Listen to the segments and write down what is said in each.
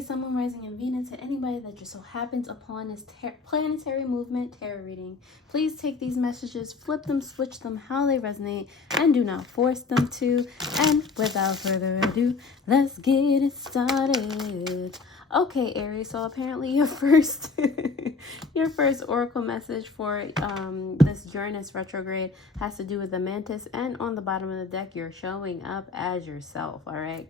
Aries, Sun, Moon, Rising, and Venus, to anybody that just so happens upon this planetary movement tarot reading. Please take these messages, flip them, switch them how they resonate, and do not force them to. And without further ado, let's get it started. Okay, Aries, so apparently your first your first oracle message for this Uranus retrograde has to do with the mantis, and on the bottom of the deck you're showing up as yourself. All right,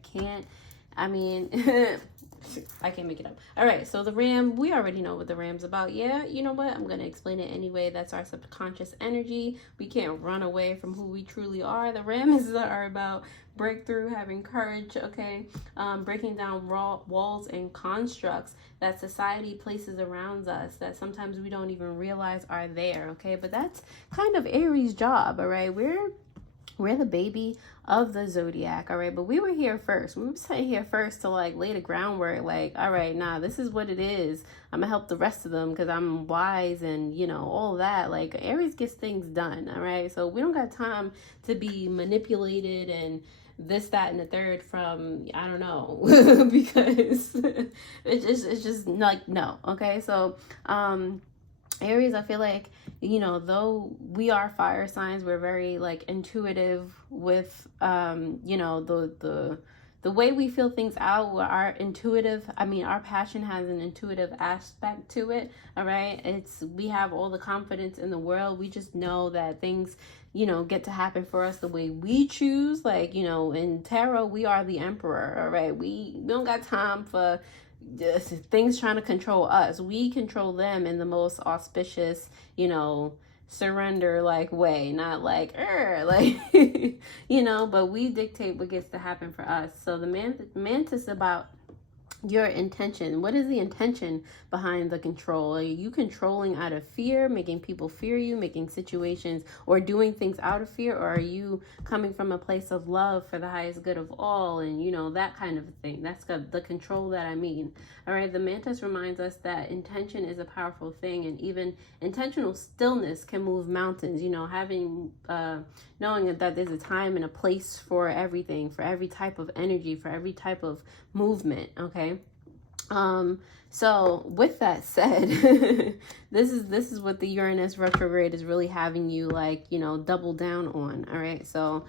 I can't make it up. All right, so the ram, we already know what the ram's about. Yeah, you know what? I'm going to explain it anyway. That's our subconscious energy. We can't run away from who we truly are. The rams are about breakthrough, having courage, okay? Breaking down walls and constructs that society places around us that sometimes we don't even realize are there, okay? But that's kind of Aries' job, all right? We're the baby of the zodiac, all right? But we were here first. We were sitting here first to like lay the groundwork, like, all right, nah, this is what it is. I'm gonna help the rest of them because I'm wise and, you know, all that. Like, Aries gets things done, all right? So we don't got time to be manipulated and this, that, and the third from, I don't know, because it's just like, no, okay? So, Aries, I feel like, you know, though we are fire signs, we're very like intuitive with, you know, the way we feel things out. Our intuitive, our passion has an intuitive aspect to it. All right. We have all the confidence in the world. We just know that things, you know, get to happen for us the way we choose. Like, you know, in tarot, we are the emperor. All right. We don't got time for things trying to control us. We control them in the most auspicious, you know, surrender like way, not like you know, but we dictate what gets to happen for us. So the mantis about your intention. What is the intention behind the control? Are you controlling out of fear, making people fear you, making situations or doing things out of fear? Or are you coming from a place of love for the highest good of all, and, you know, that kind of thing? That's the control that I mean. All right, the mantis reminds us that intention is a powerful thing, and even intentional stillness can move mountains. You know, having knowing that there's a time and a place for everything, for every type of energy, for every type of movement, okay? So with that said, this is what the Uranus retrograde is really having you, like, you know, double down on. All right, so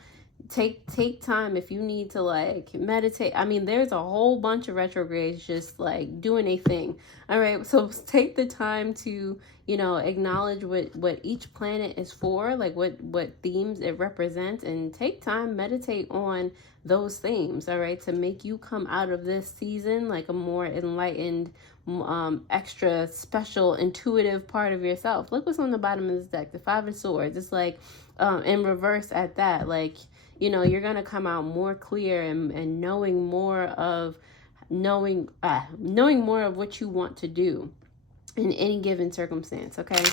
take time if you need to, like, meditate. There's a whole bunch of retrogrades just like doing a thing. All right, so take the time to, you know, acknowledge what each planet is for, like what themes it represents, and take time, meditate on those themes, all right, to make you come out of this season like a more enlightened, extra special, intuitive part of yourself. Look what's on the bottom of this deck, the Five of Swords. It's like in reverse at that. Like, you know, you're gonna come out more clear and knowing more of what you want to do in any given circumstance, okay?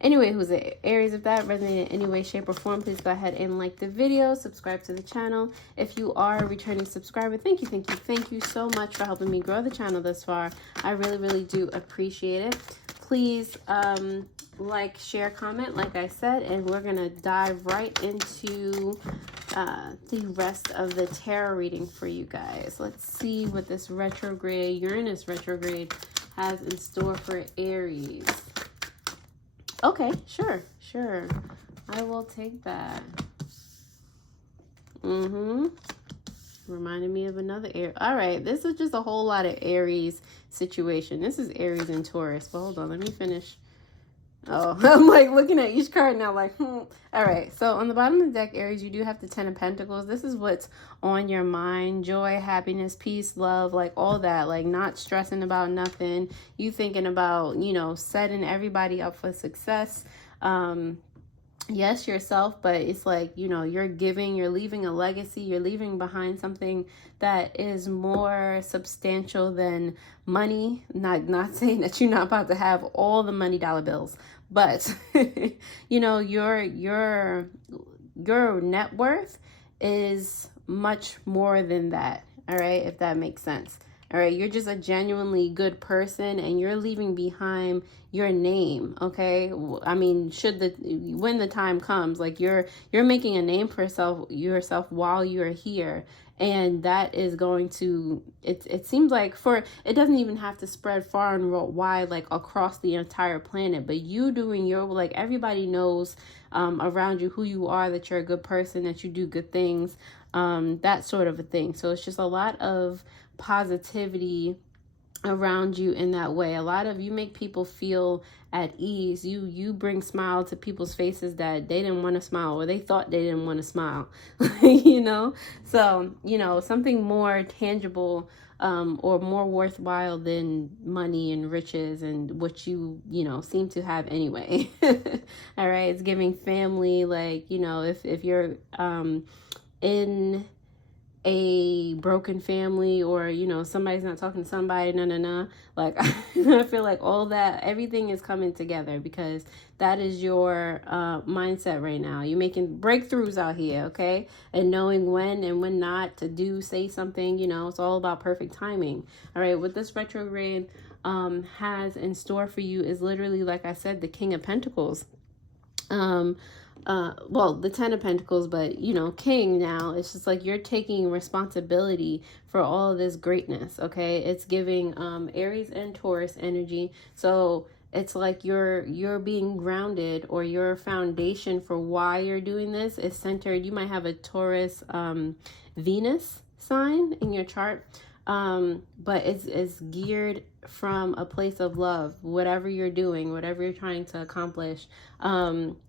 Anyway, who's it? Aries, if that resonated in any way, shape, or form, please go ahead and like the video, subscribe to the channel. If you are a returning subscriber, thank you so much for helping me grow the channel this far. I really do appreciate it. Please like, share, comment, like I said, and we're gonna dive right into the rest of the tarot reading for you guys. Let's see what this retrograde, Uranus retrograde, has in store for Aries. Okay, sure. I will take that. Reminded me of another Aries. All right, this is just a whole lot of Aries situation. This is Aries and Taurus. But hold on, let me finish. Oh, I'm like looking at each card now like, All right, so on the bottom of the deck, Aries, you do have the Ten of Pentacles. This is what's on your mind: joy, happiness, peace, love, like all that, like not stressing about nothing. You thinking about, you know, setting everybody up for success. Yes, yourself, but it's like, you know, you're giving, you're leaving a legacy, you're leaving behind something that is more substantial than money. Not saying that you're not about to have all the money dollar bills, but you know, your net worth is much more than that. All right, if that makes sense. All right, you're just a genuinely good person, and you're leaving behind your name. Okay, I mean, when the time comes, like you're making a name for yourself while you're here, and that is going to, it seems like, it doesn't even have to spread far and wide, like across the entire planet, but you doing your, like, everybody knows around you who you are, that you're a good person, that you do good things, that sort of a thing. So it's just a lot of positivity around you in that way. A lot of, you make people feel at ease. You bring smile to people's faces that they didn't want to smile, or they thought they didn't want to smile. You know, so, you know, something more tangible or more worthwhile than money and riches and what you know, seem to have anyway. All right, it's giving family, like, you know, if you're in a broken family, or, you know, somebody's not talking to somebody, like, I feel like all that, everything is coming together, because that is your mindset right now. You're making breakthroughs out here, okay? And knowing when and when not to say something, you know, it's all about perfect timing. All right, what this retrograde has in store for you is literally, like I said, the King of Pentacles. Well, the 10 of Pentacles, but, you know, King now, it's just like you're taking responsibility for all of this greatness, okay? It's giving Aries and Taurus energy. So it's like you're being grounded, or your foundation for why you're doing this is centered. You might have a Taurus Venus sign in your chart, but it's geared from a place of love, whatever you're doing, whatever you're trying to accomplish.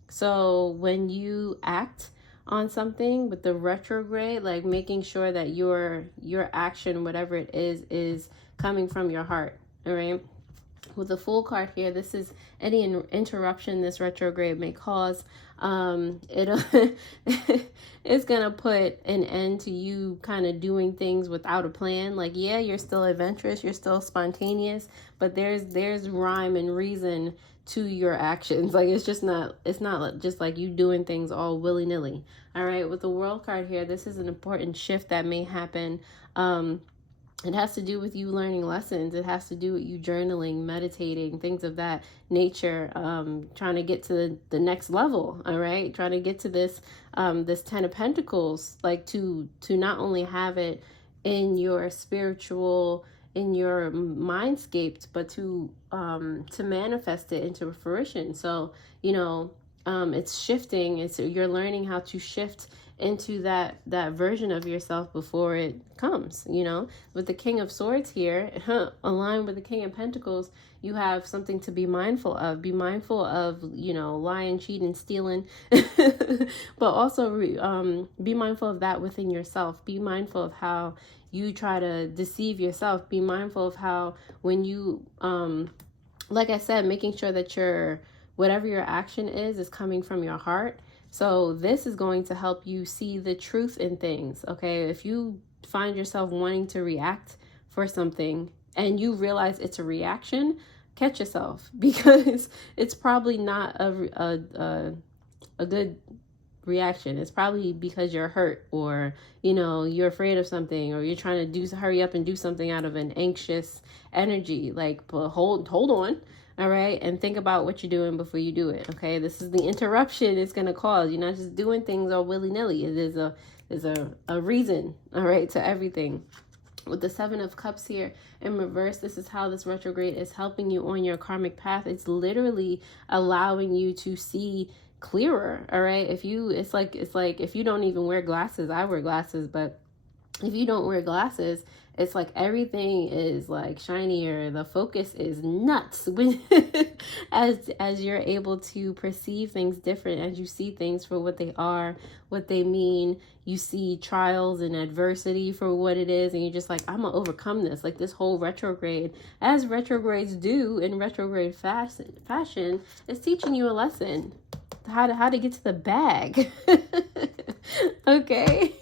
So when you act on something with the retrograde, like making sure that your action, whatever it is coming from your heart. All right. With the Fool card here, this is any interruption this retrograde may cause. It's gonna put an end to you kind of doing things without a plan. Like, yeah, you're still adventurous, you're still spontaneous, but there's rhyme and reason to your actions. Like, it's not just like you doing things all willy-nilly. All right, with the World card here, this is an important shift that may happen. It has to do with you learning lessons. It has to do with you journaling, meditating, things of that nature, trying to get to the next level, all right? Trying to get to this 10 of Pentacles, like to not only have it in your spiritual, in your mindscape, but to manifest it into fruition. So, you know, it's shifting. You're learning how to shift into that version of yourself before it comes, you know. With the King of Swords here, aligned with the King of Pentacles, you have something to be mindful of. Be mindful of, you know, lying, cheating, stealing, but also be mindful of that within yourself. Be mindful of how you try to deceive yourself. Be mindful of how when you, like I said, making sure that whatever your action is coming from your heart. So this is going to help you see the truth in things, okay? If you find yourself wanting to react for something and you realize it's a reaction, catch yourself, because it's probably not a good reaction. It's probably because you're hurt, or, you know, you're afraid of something, or you're trying to hurry up and do something out of an anxious energy. Like, but hold on. All right. And think about what you're doing before you do it. Okay. This is the interruption it's going to cause. You're not just doing things all willy nilly. There's a reason. All right. To everything. With the 7 of Cups here in reverse, this is how this retrograde is helping you on your karmic path. It's literally allowing you to see clearer. All right. It's like if you don't even wear glasses, I wear glasses, but if you don't wear glasses, it's like everything is like shinier. The focus is nuts when as you're able to perceive things different, as you see things for what they are, what they mean. You see trials and adversity for what it is, and you're just like, I'm gonna overcome this. Like this whole retrograde, as retrogrades do in retrograde fashion, is teaching you a lesson. How to get to the bag. Okay.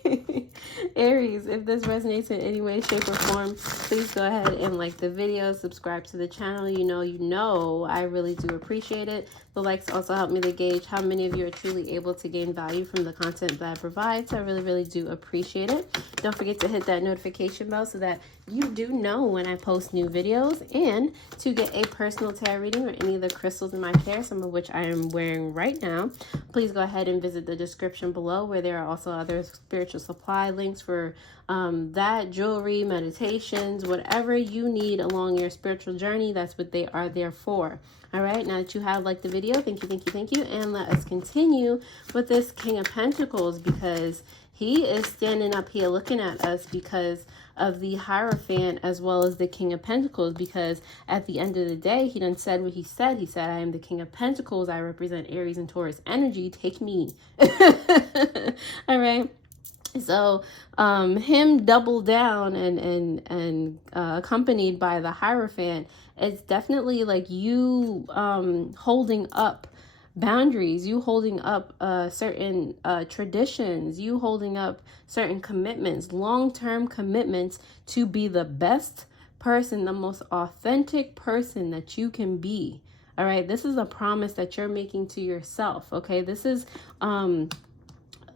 Aries, if this resonates in any way, shape, or form, please go ahead and like the video, subscribe to the channel. You know, I really do appreciate it. The likes also help me to gauge how many of you are truly able to gain value from the content that I provide. So I really, really do appreciate it. Don't forget to hit that notification bell so that you do know when I post new videos. And to get a personal tarot reading or any of the crystals in my pair, some of which I am wearing right now, please go ahead and visit the description below, where there are also other spiritual supply links for that, jewelry, meditations, whatever you need along your spiritual journey. That's what they are there for. All right, now that you have liked the video, thank you, thank you, thank you. And let us continue with this King of Pentacles, because he is standing up here looking at us because of the Hierophant as well as the King of Pentacles, because at the end of the day, he done said what he said. He said, I am the King of Pentacles. I represent Aries and Taurus energy. Take me. All right. So him double down and accompanied by the Hierophant, it's definitely like you holding up boundaries, you holding up certain traditions, you holding up certain commitments, long-term commitments to be the best person, the most authentic person that you can be. All right, this is a promise that you're making to yourself. Okay, this is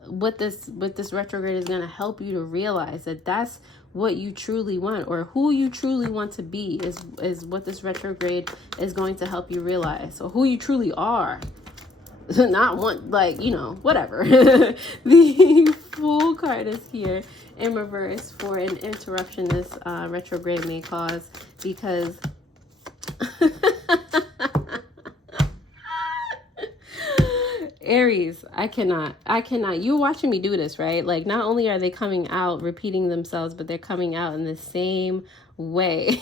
what this retrograde is going to help you to realize, that that's what you truly want, or who you truly want to be is what this retrograde is going to help you realize. So who you truly are. Not one, like, you know, whatever. The Fool card is here in reverse for an interruption this retrograde may cause, because Aries, I cannot. You're watching me do this, right? Like, not only are they coming out repeating themselves, but they're coming out in the same way.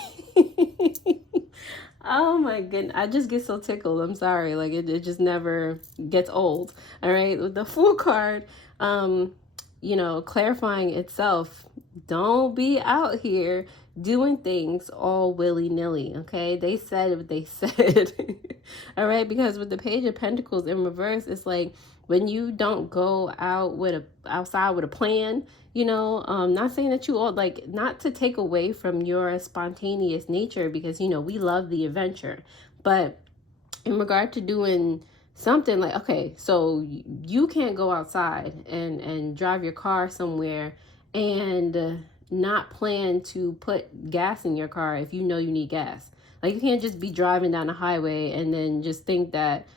Oh my goodness, I just get so tickled. I'm sorry. Like, it just never gets old. All right. With the Fool card, you know, clarifying itself. Don't be out here doing things all willy-nilly. Okay. They said what they said. All right. Because with the Page of Pentacles in reverse, it's like when you don't go out outside with a plan, you know, not saying that you all, like, not to take away from your spontaneous nature, because, you know, we love the adventure, but in regard to doing something like, okay, so you can't go outside and drive your car somewhere and not plan to put gas in your car if you know you need gas. Like, you can't just be driving down the highway and then just think that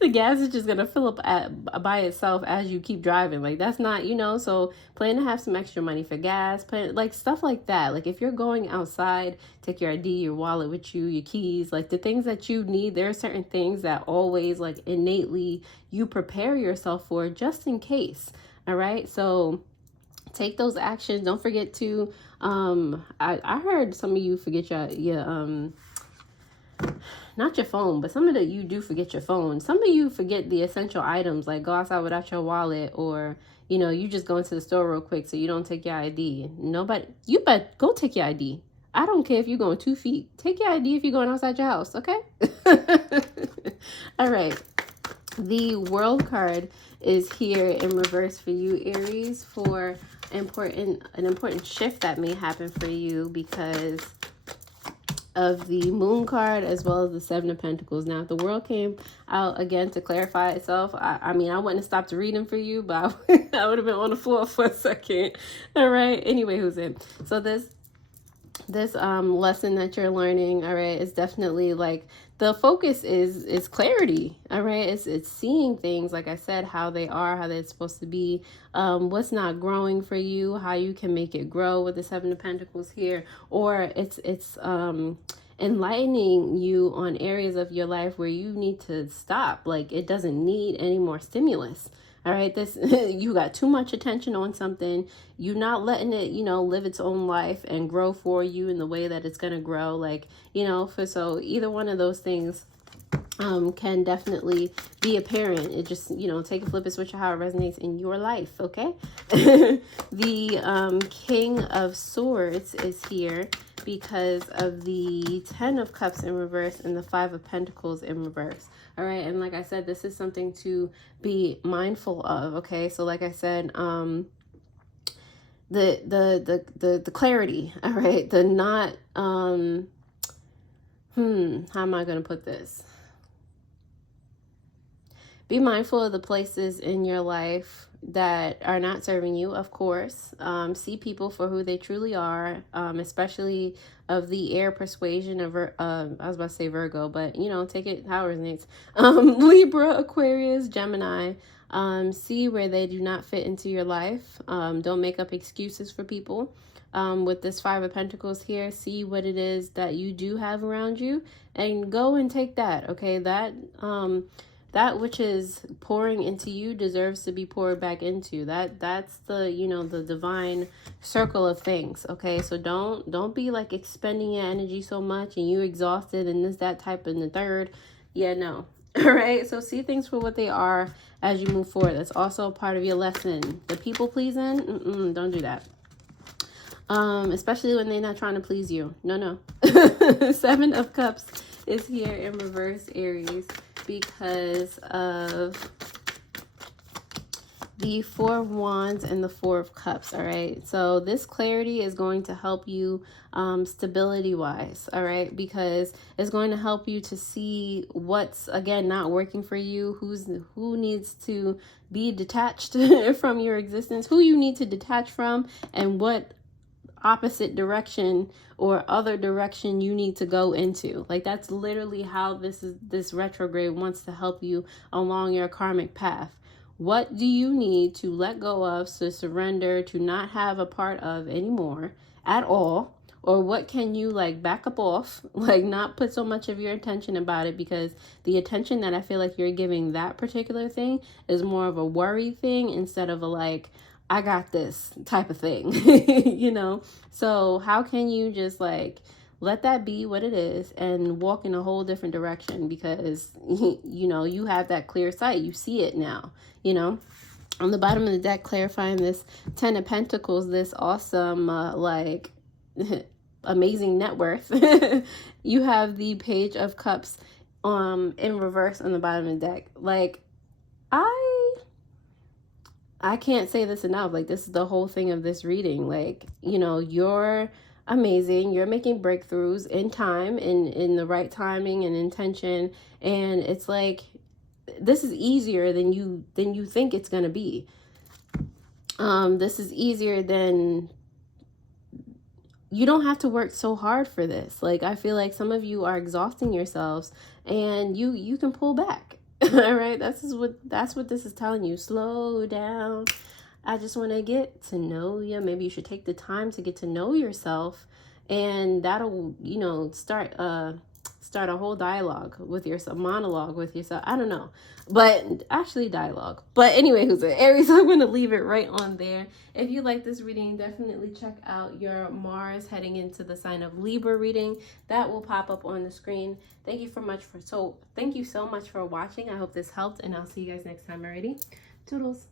the gas is just gonna fill up by itself as you keep driving. Like, that's not, you know, so plan to have some extra money for gas, like stuff like that. Like, if you're going outside, take your ID, your wallet with you, your keys, like the things that you need. There are certain things that always, like, innately you prepare yourself for, just in case. All right, so take those actions. Don't forget to I heard some of you forget your not your phone, but some of you do forget your phone. Some of you forget the essential items, like go outside without your wallet, or, you know, you just go into the store real quick so you don't take your ID. Nobody, you better go take your ID. I don't care if you're going 2 feet. Take your ID if you're going outside your house, okay? All right. The World card is here in reverse for you, Aries, for an important shift that may happen for you because of the Moon card as well as the Seven of Pentacles. Now, if the World came out again to clarify itself, I mean, I wouldn't have stopped reading for you, but I would have been on the floor for a second. All right. Anyway, who's in? So this lesson that you're learning, all right, is definitely like the focus is clarity. All right, it's seeing things, like I said, how they are, how they're supposed to be, what's not growing for you, how you can make it grow with the Seven of Pentacles here, or it's enlightening you on areas of your life where you need to stop. Like, it doesn't need any more stimulus. All right, this you got too much attention on something. You're not letting it, you know, live its own life and grow for you in the way that it's going to grow. Like, you know, so either one of those things can definitely be apparent. It just, you know, take a flip and switch how it resonates in your life. Okay. The King of Swords is here because of the Ten of Cups in reverse and the Five of Pentacles in reverse. All right, and like I said, this is something to be mindful of. Okay, so like I said, the clarity. All right, the not how am I going to put this? Be mindful of the places in your life that are not serving you, of course. See people for who they truly are, especially of the air persuasion of, I was about to say Virgo, but, you know, take it however it needs. Libra, Aquarius, Gemini. See where they do not fit into your life. Don't make up excuses for people. With this Five of Pentacles here, see what it is that you do have around you and go and take that. Okay, that which is pouring into you deserves to be poured back into. That's the, you know, the divine circle of things. Okay, so don't be like expending your energy so much and you exhausted and this, that, type, and the third. Yeah, no. All right, so see things for what they are as you move forward. That's also part of your lesson. The people pleasing, don't do that. Especially when they're not trying to please you. No. Seven of Cups is here in reverse, Aries, because of the Four of Wands and the Four of Cups. All right, so this clarity is going to help you stability wise. All right, because it's going to help you to see what's, again, not working for you, who needs to be detached from your existence, who you need to detach from, and what opposite direction or other direction you need to go into. Like, that's literally how this retrograde wants to help you along your karmic path. What do you need to let go of, to surrender, to not have a part of anymore at all? Or what can you like back up off, like not put so much of your attention about it, because the attention that I feel like you're giving that particular thing is more of a worry thing instead of a like, I got this type of thing, you know? So how can you just like let that be what it is and walk in a whole different direction, because, you know, you have that clear sight. You see it now, you know? On the bottom of the deck, clarifying this Ten of Pentacles, this awesome, like, amazing net worth. You have the Page of Cups in reverse on the bottom of the deck. Like, I can't say this enough. Like, this is the whole thing of this reading. Like, you know, you're amazing. You're making breakthroughs in time, in the right timing and intention. And it's like, this is easier than you think it's going to be. This is easier than, you don't have to work so hard for this. Like, I feel like some of you are exhausting yourselves and you can pull back. All right, that's what this is telling you. Slow down. I just want to get to know you. Maybe you should take the time to get to know yourself, and that'll, you know, start a whole dialogue with yourself, monologue with yourself. I don't know, but actually dialogue. But anyway, who's it? Aries, I'm going to leave it right on there. If you like this reading, definitely check out your Mars heading into the sign of Libra reading. That will pop up on the screen. Thank you so much for watching. I hope this helped, and I'll see you guys next time. Alrighty, toodles.